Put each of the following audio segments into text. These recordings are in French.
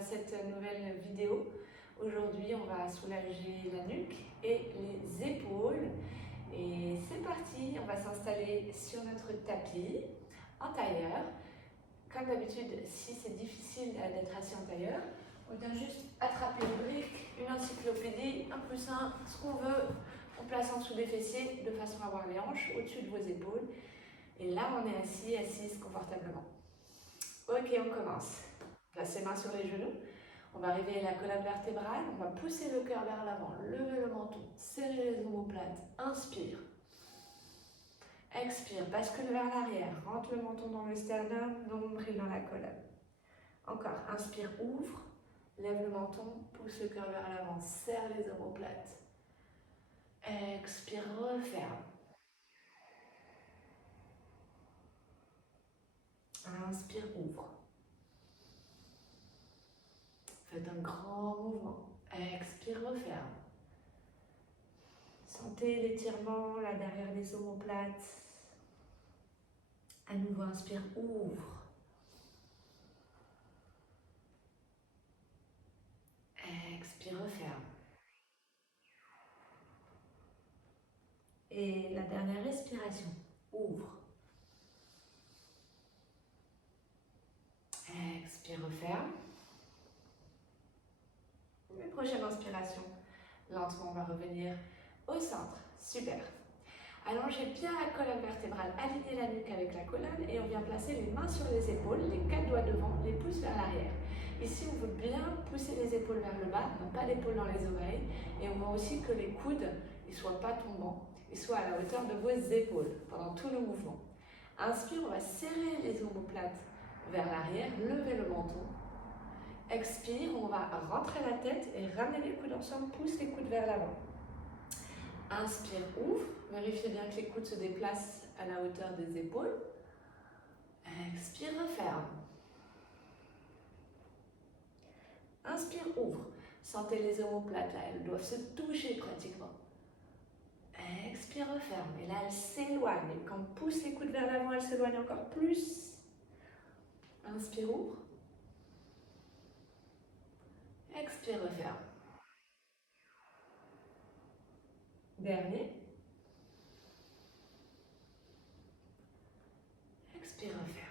cette nouvelle vidéo. Aujourd'hui, on va soulager la nuque et les épaules. Et c'est parti, on va s'installer sur notre tapis en tailleur. Comme d'habitude, si c'est difficile d'être assis en tailleur, on vient juste attraper une brique, une encyclopédie, un coussin, ce qu'on veut. On place en dessous des fessiers de façon à avoir les hanches au-dessus de vos épaules. Et là, on est assis, assise confortablement. Ok, on commence. Place les mains sur les genoux. On va réveiller la colonne vertébrale. On va pousser le cœur vers l'avant, lever le menton, serrer les omoplates. Inspire. Expire, bascule vers l'arrière. Rentre le menton dans le sternum, nombril dans la colonne. Encore, inspire, ouvre. Lève le menton, pousse le cœur vers l'avant, serre les omoplates. Expire, referme. Inspire, ouvre. Faites un grand mouvement. Expire, referme. Sentez l'étirement là derrière les omoplates. À nouveau, inspire, ouvre. Expire, referme. Et la dernière respiration, ouvre. Expire, referme. Et prochaine inspiration, lentement on va revenir au centre. Super. Allongez bien la colonne vertébrale, alignez la nuque avec la colonne et on vient placer les mains sur les épaules, les 4 doigts devant, les pouces vers l'arrière. Ici, on veut bien pousser les épaules vers le bas, non pas l'épaule dans les oreilles. Et on veut aussi que les coudes ne soient pas tombants, ils soient à la hauteur de vos épaules pendant tout le mouvement. Inspire, on va serrer les omoplates vers l'arrière, lever le menton. Expire, on va rentrer la tête et ramener les coudes ensemble, pousse les coudes vers l'avant. Inspire, ouvre, vérifiez bien que les coudes se déplacent à la hauteur des épaules. Expire, referme. Inspire, ouvre. Sentez les omoplates là, elles doivent se toucher pratiquement. Expire, referme. Et là, elles s'éloignent. Et quand on pousse les coudes vers l'avant, elles s'éloignent encore plus. Inspire, ouvre. Expire, referme. Dernier. Expire, referme.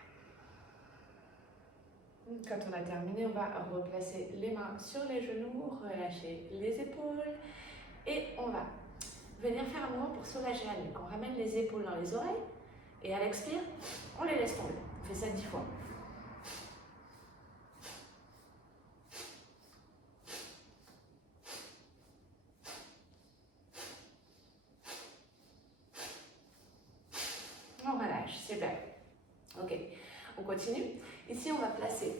Quand on a terminé, on va replacer les mains sur les genoux, relâcher les épaules et on va venir faire un mouvement pour soulager la nuque. On ramène les épaules dans les oreilles et à l'expire, on les laisse tomber. On fait ça 10 fois. On relâche, super. Ok, on continue. Ici, on va placer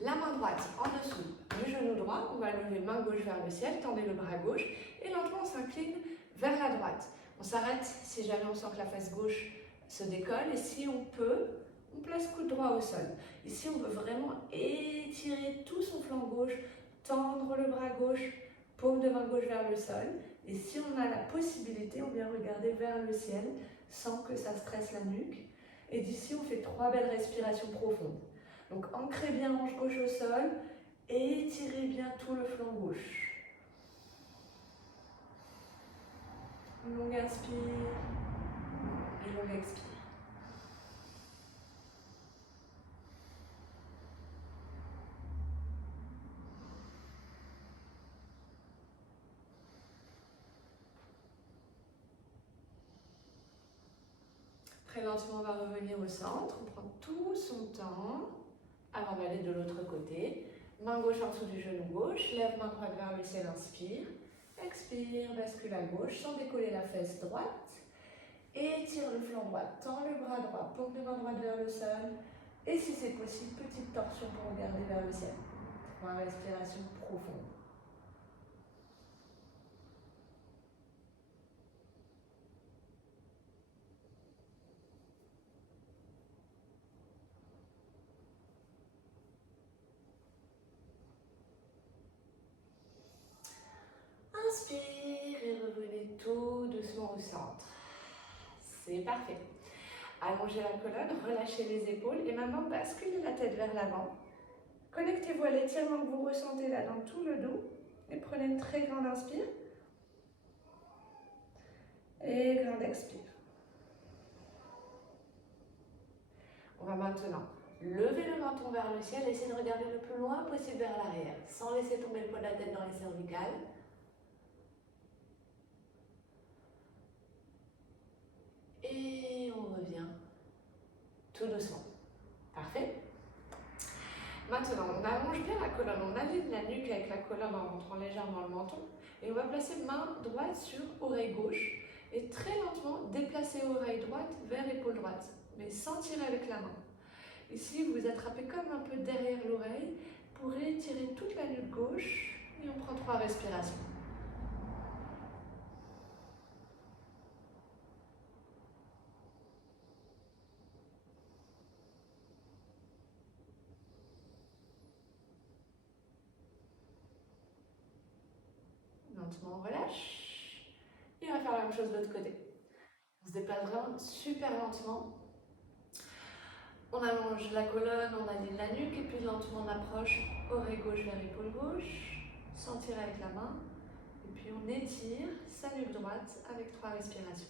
la main droite en dessous du genou droit. On va lever main gauche vers le ciel, tendez le bras gauche et lentement on s'incline vers la droite. On s'arrête si jamais on sent que la face gauche se décolle et si on peut, on place coude droit au sol. Ici, on veut vraiment étirer tout son flanc gauche, tendre le bras gauche, paume de main gauche vers le sol. Et si on a la possibilité, on vient regarder vers le ciel sans que ça stresse la nuque. Et d'ici, on fait 3 belles respirations profondes. Donc, ancrez bien hanche gauche au sol et étirez bien tout le flanc gauche. Longue inspire et longue expire. Très lentement, on va revenir au centre. On prend tout son temps avant d'aller de l'autre côté. Main gauche en dessous du genou gauche. Lève main droite vers le ciel, inspire. Expire, bascule à gauche sans décoller la fesse droite. Étire le flanc droit, tends le bras droit, paume de main droite vers le sol. Et si c'est possible, petite torsion pour regarder vers le ciel. Pour une respiration profonde. Inspire et revenez tout doucement au centre. C'est parfait. Allongez la colonne, relâchez les épaules et maintenant basculez la tête vers l'avant. Connectez-vous à l'étirement que vous ressentez là dans tout le dos et prenez une très grande inspire et grande expire. On va maintenant lever le menton vers le ciel, essayez de regarder le plus loin possible vers l'arrière, sans laisser tomber le poids de la tête dans les cervicales. Et on revient tout doucement. Parfait. Maintenant, on allonge bien la colonne, on aligne la nuque avec la colonne en rentrant légèrement le menton. Et on va placer main droite sur oreille gauche et très lentement déplacer oreille droite vers épaule droite, mais sans tirer avec la main. Ici, vous vous attrapez comme un peu derrière l'oreille pour étirer toute la nuque gauche et on prend 3 respirations. Lentement, on relâche. Et on va faire la même chose de l'autre côté. On se déplace vraiment super lentement. On allonge la colonne, on aligne la nuque et puis lentement on approche oreille gauche vers épaule gauche, sans tirer avec la main. Et puis on étire sa nuque droite avec 3 respirations.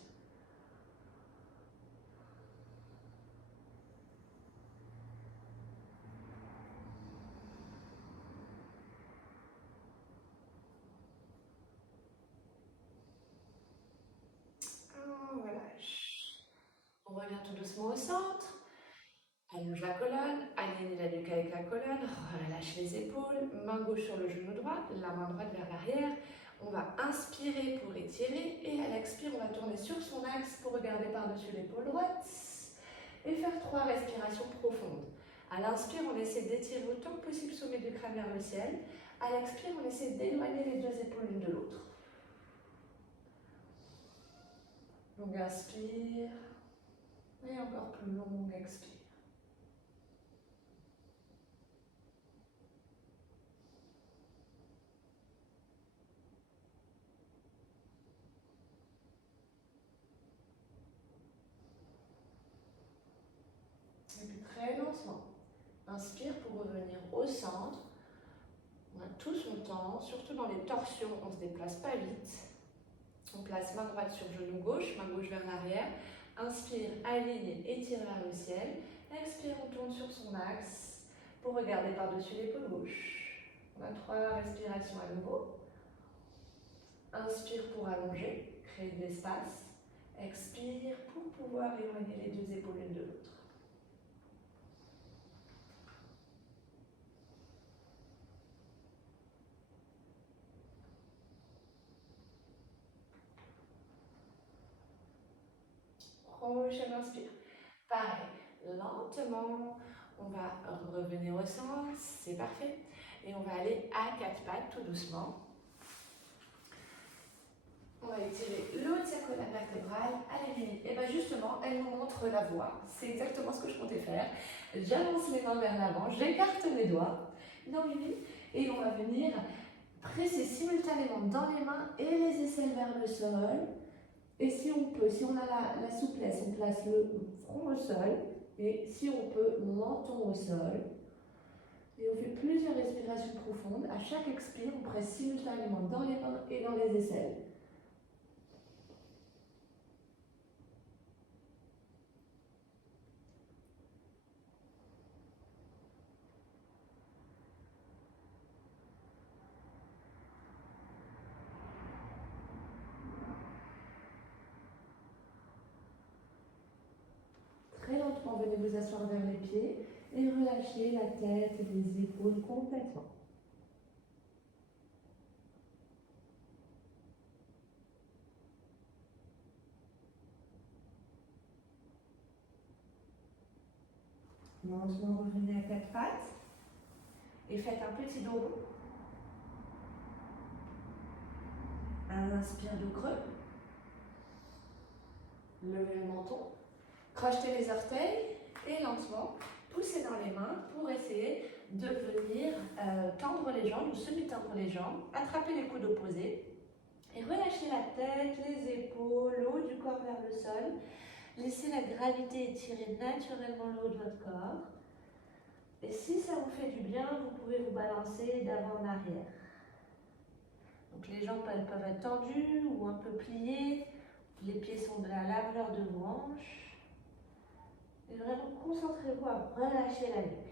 On relâche. On revient tout doucement au centre. Allonge la colonne, aligne la nuque avec la colonne, relâche les épaules, main gauche sur le genou droit, la main droite vers l'arrière. On va inspirer pour étirer et à l'expire, on va tourner sur son axe pour regarder par-dessus l'épaule droite et faire 3 respirations profondes. À l'inspire, on essaie d'étirer autant que possible le sommet du crâne vers le ciel. À l'expire, on essaie d'éloigner les 2 épaules l'une de l'autre. Longue inspire et encore plus longue expire. Et puis très lentement, inspire pour revenir au centre. On a tout son temps, surtout dans les torsions, on ne se déplace pas vite. On place main droite sur genou gauche, main gauche vers l'arrière. Inspire, aligne, étire vers le ciel. Expire, on tourne sur son axe pour regarder par-dessus l'épaule gauche. On a 3 respirations à nouveau. Inspire pour allonger, créer de l'espace. Expire pour pouvoir éloigner les 2 épaules l'une de l'autre. Prochaine inspire. Pareil, lentement, on va revenir au centre, c'est parfait. Et on va aller à 4 pattes tout doucement. On va étirer le haut de sa colonne vertébrale à la limite. Et bien justement, elle nous montre la voie. C'est exactement ce que je comptais faire. J'avance les mains vers l'avant, j'écarte mes doigts dans le lit et on va venir presser simultanément dans les mains et les aisselles vers le sol. Et si on peut, si on a la souplesse, on place le front au sol. Et si on peut, menton au sol. Et on fait plusieurs respirations profondes. À chaque expire, on presse simultanément dans les mains et dans les aisselles. Très lentement, venez vous asseoir vers les pieds et relâchez la tête et les épaules complètement. Lentement, revenez à 4 pattes et faites un petit dos rond. Inspire de creux. Levez le menton. Crochetez les orteils et lentement poussez dans les mains pour essayer de venir tendre les jambes ou semi-tendre les jambes, attraper les coudes opposés et relâchez la tête, les épaules, le haut du corps vers le sol. Laissez la gravité étirer naturellement le haut de votre corps. Et si ça vous fait du bien, vous pouvez vous balancer d'avant en arrière. Donc les jambes elles peuvent être tendues ou un peu pliées. Les pieds sont de la largeur de vos hanches. Et vraiment concentrez-vous à relâcher la nuque.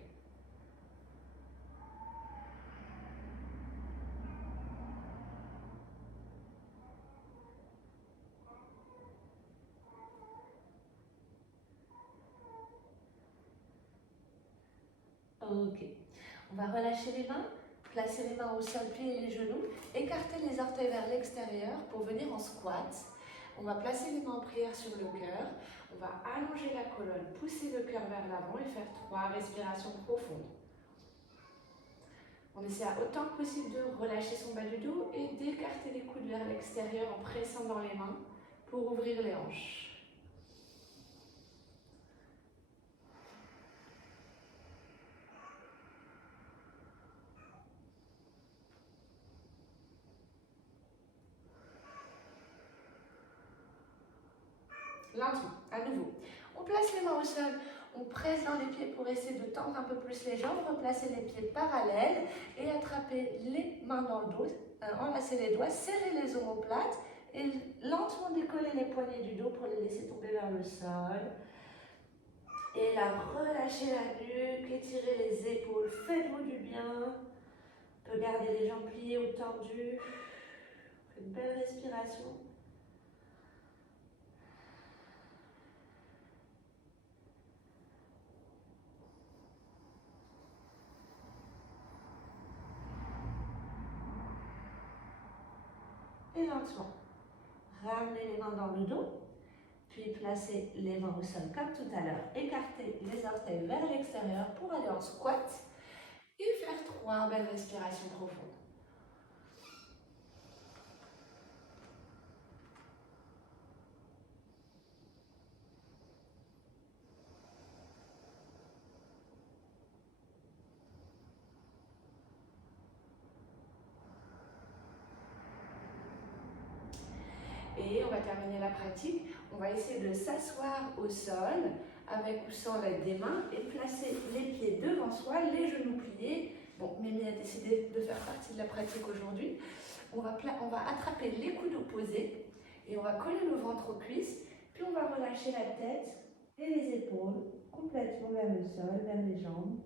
Ok. On va relâcher les mains, placer les mains au sol, plier les genoux, écarter les orteils vers l'extérieur pour venir en squat. On va placer les mains en prière sur le cœur. On va allonger la colonne, pousser le cœur vers l'avant et faire 3 respirations profondes. On essaie autant que possible de relâcher son bas du dos et d'écarter les coudes vers l'extérieur en pressant dans les mains pour ouvrir les hanches. Lentement, à nouveau. On place les mains au sol, on presse dans les pieds pour essayer de tendre un peu plus les jambes, replacer les pieds parallèles et attraper les mains dans le dos, enlacer les doigts, serrer les omoplates et lentement décoller les poignets du dos pour les laisser tomber vers le sol. Et là, relâchez la nuque, étirez les épaules, faites-vous du bien. On peut garder les jambes pliées ou tendues. Faites une belle respiration. Et lentement, ramenez les mains dans le dos, puis placez les mains au sol comme tout à l'heure. Écartez les orteils vers l'extérieur pour aller en squat et faire 3 belles respirations profondes. Et on va terminer la pratique. On va essayer de s'asseoir au sol avec ou sans l'aide des mains et placer les pieds devant soi, les genoux pliés. Bon, Mimi a décidé de faire partie de la pratique aujourd'hui. On va attraper les coudes opposés et on va coller le ventre aux cuisses. Puis on va relâcher la tête et les épaules complètement vers le sol, vers les jambes.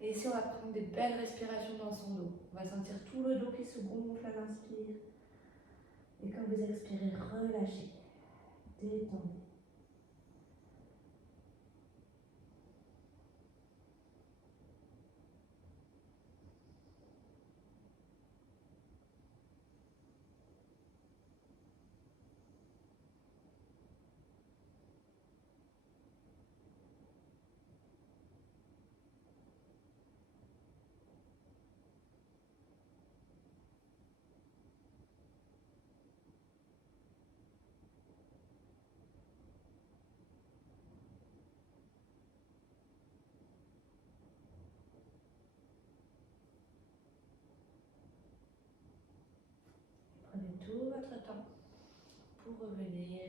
Et ici, on va prendre des belles respirations dans son dos. On va sentir tout le dos qui se gonfle à l'inspire. Et quand vous expirez, relâchez, détendez. Prenez tout votre temps pour revenir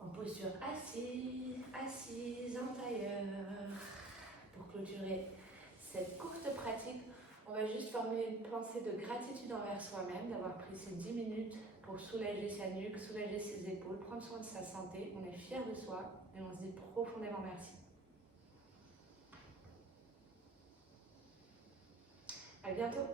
en posture assise en tailleur. Pour clôturer cette courte pratique, on va juste former une pensée de gratitude envers soi-même, d'avoir pris ces 10 minutes pour soulager sa nuque, soulager ses épaules, prendre soin de sa santé. On est fiers de soi et on se dit profondément merci. À bientôt.